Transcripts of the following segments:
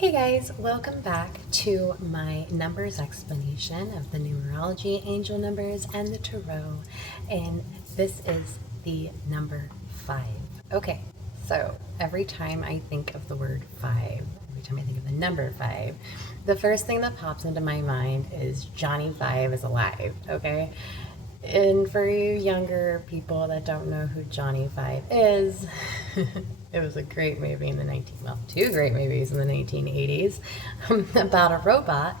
Hey guys, welcome back to my numbers explanation of the numerology, angel numbers, and the tarot. And this is the number 5. Okay, so every time I think of the word 5, every time I think of the number 5, the first thing that pops into my mind is Johnny 5 is alive, okay? And for you younger people that don't know who Johnny Five is, it was a great movie in the two great movies in the 1980s about a robot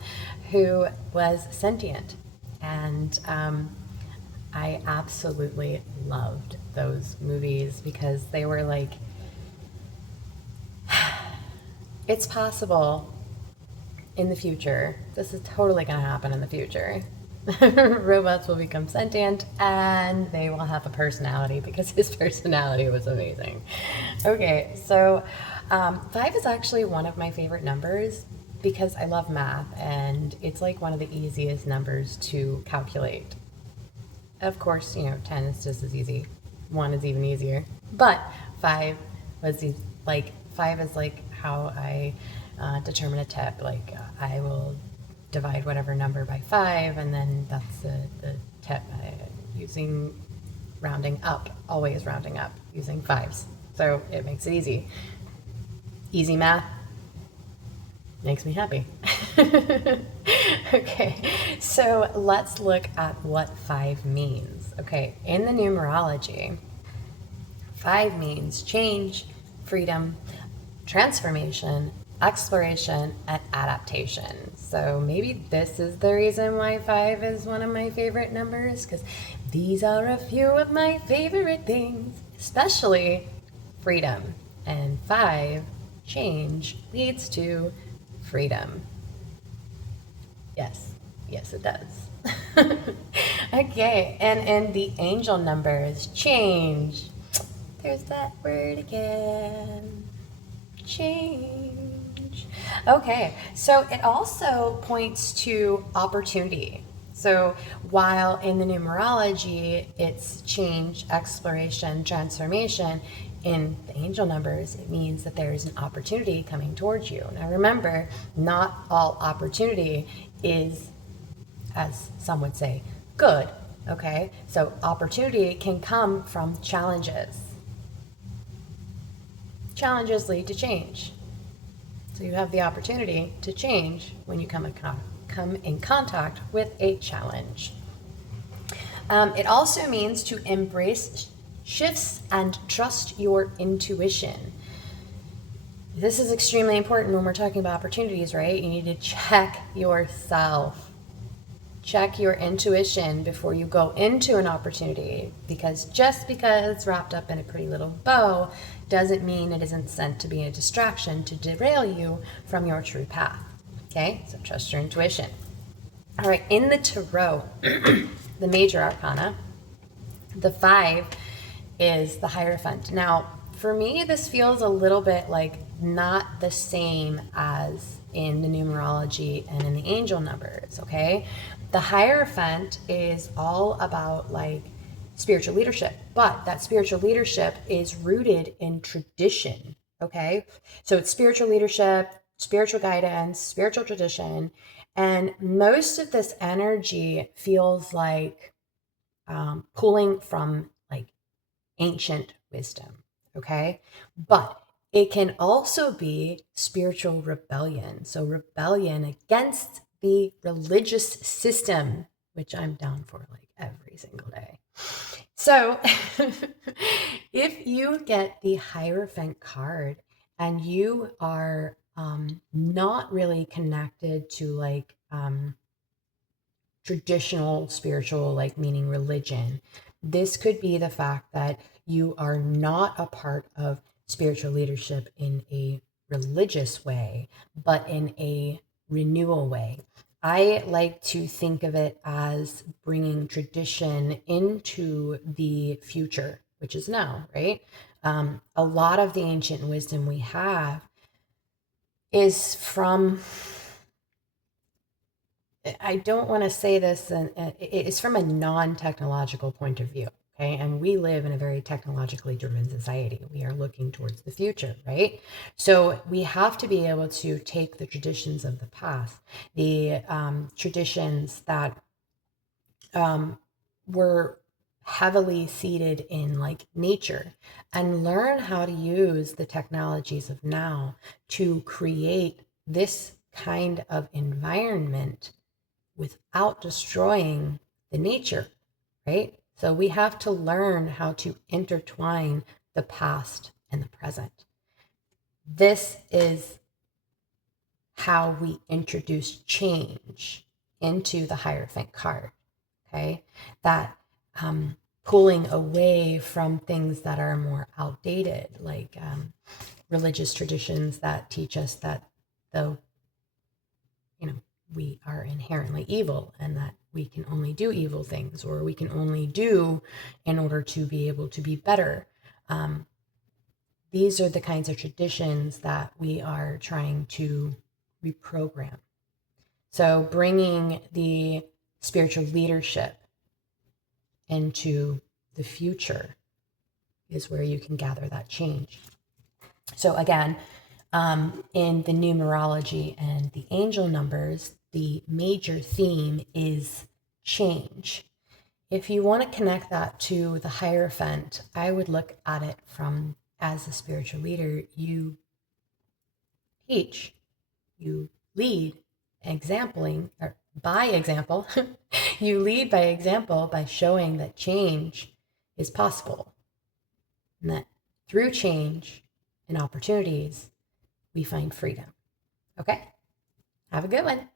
who was sentient. And I absolutely loved those movies because they were like, it's possible in the future. This is totally going to happen in the future. Robots will become sentient and they will have a personality because his personality was amazing. Okay, so 5 is actually one of my favorite numbers because I love math and it's like one of the easiest numbers to calculate. Of course, 10 is just as easy. 1 is even easier. But 5 was like 5 is like how I determine a tip. Like I will divide whatever number by 5, and then that's the tip. Using rounding up, always rounding up, using 5s. So it makes it easy. Easy math makes me happy. Okay, so let's look at what 5 means. Okay, in the numerology, 5 means change, freedom, transformation, exploration, and adaptation. So maybe this is the reason why 5 is one of my favorite numbers, because these are a few of my favorite things, especially freedom. And 5, change, leads to freedom. Yes, it does. Okay, and the angel numbers, change. There's that word again. Change. Okay, so it also points to opportunity. So while in the numerology it's change, exploration, transformation, in the angel numbers it means that there is an opportunity coming towards you. Now remember, not all opportunity is, as some would say, good. Okay, so opportunity can come from challenges. Challenges lead to change. So you have the opportunity to change when you come in contact with a challenge. It also means to embrace shifts and trust your intuition. This is extremely important when we're talking about opportunities, right? You need to check yourself. Check your intuition before you go into an opportunity, because just because it's wrapped up in a pretty little bow doesn't mean it isn't sent to be a distraction to derail you from your true path. Okay, so trust your intuition. All right, in the tarot, the Major Arcana, the 5 is the Hierophant. Now, for me, this feels a little bit like not the same as in the numerology and in the angel numbers, okay? The Hierophant is all about like spiritual leadership, but that spiritual leadership is rooted in tradition, okay? So it's spiritual leadership, spiritual guidance, spiritual tradition, and most of this energy feels like pulling from like ancient wisdom, okay? But it can also be spiritual rebellion. So rebellion against the religious system, which I'm down for like every single day. So if you get the Hierophant card and you are not really connected to like traditional spiritual, like meaning religion, this could be the fact that you are not a part of spiritual leadership in a religious way, but in a renewal way. I like to think of it as bringing tradition into the future, which is now, right? A lot of the ancient wisdom we have is from, I don't want to say this, and it's from a non-technological point of view. Okay, and we live in a very technologically driven society. We are looking towards the future, right? So we have to be able to take the traditions of the past, the traditions that were heavily seated in like nature, and learn how to use the technologies of now to create this kind of environment without destroying the nature, right? So we have to learn how to intertwine the past and the present. This is how we introduce change into the Hierophant card, okay? That pulling away from things that are more outdated, like religious traditions that teach us that though, we are inherently evil and that we can only do evil things, or we can only do in order to be able to be better. These are the kinds of traditions that we are trying to reprogram. So bringing the spiritual leadership into the future is where you can gather that change. So again, in the numerology and the angel numbers, the major theme is change. If you want to connect that to the Hierophant, I would look at it from, as a spiritual leader, you teach, you lead, exempling, or by example, you lead by example by showing that change is possible, and that through change and opportunities, we find freedom. Okay? Have a good one.